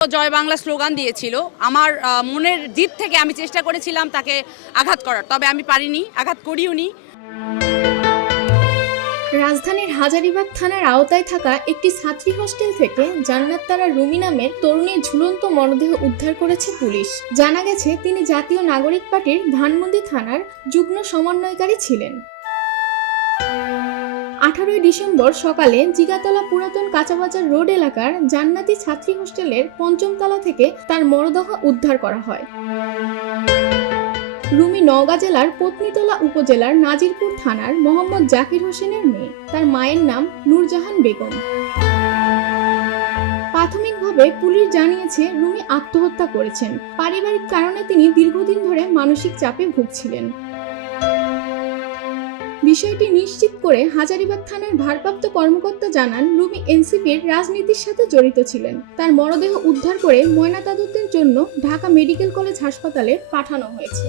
জয় Bangla slogan দিয়েছিল। আমার মনের দিক থেকে আমি চেষ্টা করেছিলাম তাকে আঘাত করার, তবে আমি পারিনি, আঘাত করিওনি। রাজধানীর হাজারীবাগ থানার আওতায় থাকা একটি ছাত্রী হোস্টেল থেকে জান্নাত তারা রুমি নামের তরুণীর ঝুলন্ত মরদেহ উদ্ধার করেছে পুলিশ। জানা গেছে তিনি জাতীয় নাগরিক পার্টির ধানমন্ডি থানার যুগ্ম সমন্বয়কারী ছিলেন। 18 ডিসেম্বর সকালে জিগাতলা পুরাতন কাঁচাবাজার রোড এলাকার জান্নাতি ছাত্রী হোস্টেলের 5ম তলা থেকে তার মরদেহ উদ্ধার করা হয়। রুমি নওগাঁ জেলার পত্নীতলা উপজেলার নাজিরপুর থানার মোহাম্মদ জাকির হোসেনের মেয়ে। তার মায়ের নাম নূরজাহান বেগম। প্রাথমিকভাবে পুলিশ জানিয়েছে রুমি আত্মহত্যা করেছেন। পারিবারিক কারণে তিনি দীর্ঘদিন ধরে মানসিক চাপে ভুগছিলেন। বিষয়টি নিশ্চিত করে হাজারীবাগ থানার ভারপ্রাপ্ত কর্মকর্তা জানান, রুমি এনসিপির রাজনীতির সাথে জড়িত ছিলেন। তার মরদেহ উদ্ধার করে ময়নাতদন্তের জন্য ঢাকা মেডিকেল কলেজ হাসপাতালে পাঠানো হয়েছে।